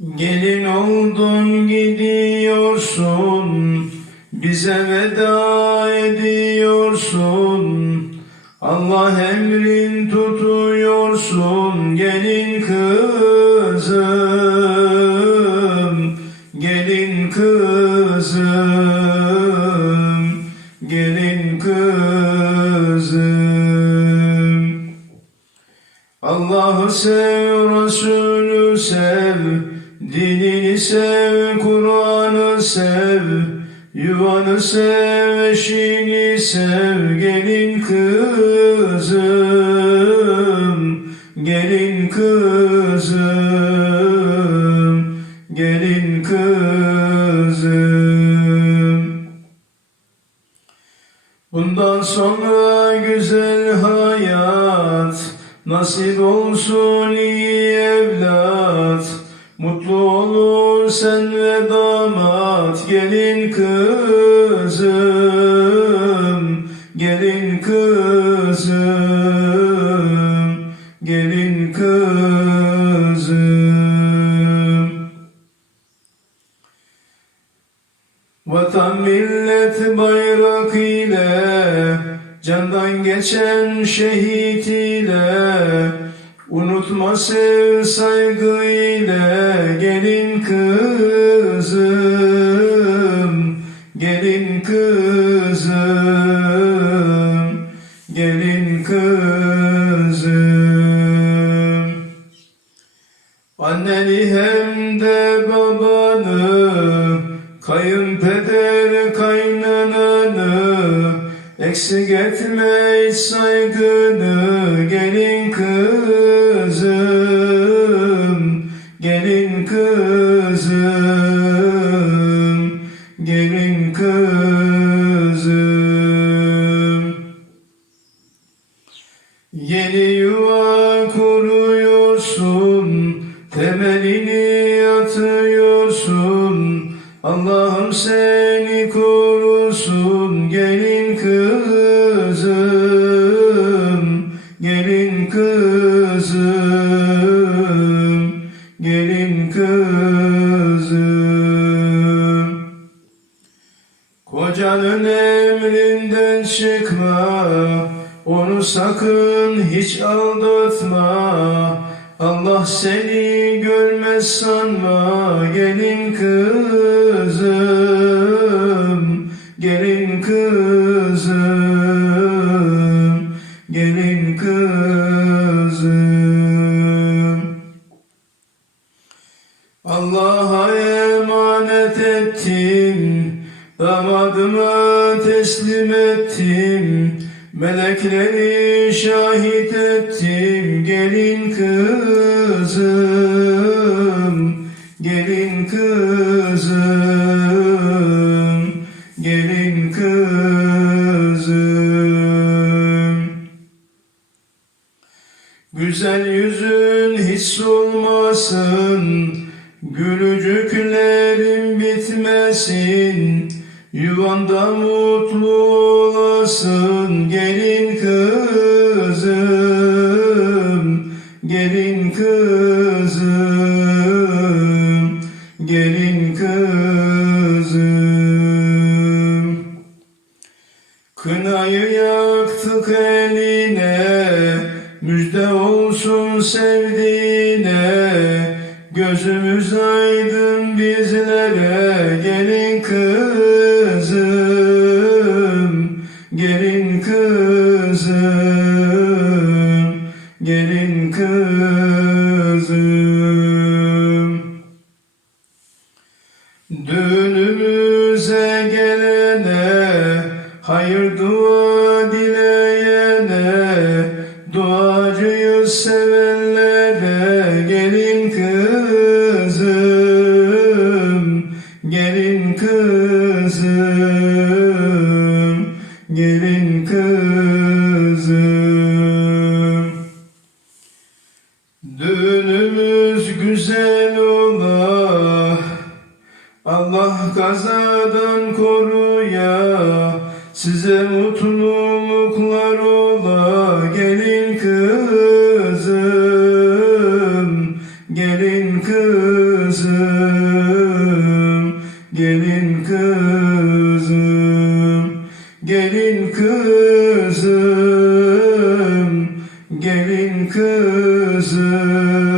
Gelin oldun gidiyorsun, bize veda ediyorsun. Allah emrin tutuyorsun, gelin kızım, gelin kızım, gelin kızım. Allah'ı sev, Resulü sev, dinini sev, Kur'an'ı sev, yuvanı sev, eşini sev, gelin kızım, gelin kızım, gelin kızım. Bundan sonra güzel hayat Nasip olsun iyi evlat Mutlu olur sen ve damat Gelin kızım Gelin kızım Gelin kızım. Vatan millet bayrak ile Candan geçen şehit ile Unutma sev Gelin kızım. Gelin kızım Gelin kızım. Anneni hem de babanı, kayınpeder kaynananı, eksik etme hiç saygını, gelin kızım, kızım, gelin kızım. Yeni yuva kuruyorsun, temelini atıyorsun. Allah'ım seni kızım. Kocanın emrinden çıkma, onu sakın hiç aldatma. Allah seni görmez sanma, gelin kızım, gelin kızım, gelin Allah'a emanet ettim, damadıma teslim ettim, melekleri şahit ettim, gelin kızım, gelin kızım, gelin kızım. Güzel yüzün hiç solmasın, gülücüklerin bitmesin, yuvanda mutlu olasın, gelin kızım, gelin kızım, gelin kızım. Kınayı yaktık eline, müjde olsun sevdiğine. Gözümüz aydın bizlere, gelin kızım, gelin kızım, gelin kızım. Düğünümüze gelene, hayır dua dileyene, Düğünümüz güzel ola, Allah kazadan koruya, size mutluluklar ola, gelin kızım, gelin kızım, gelin kızım,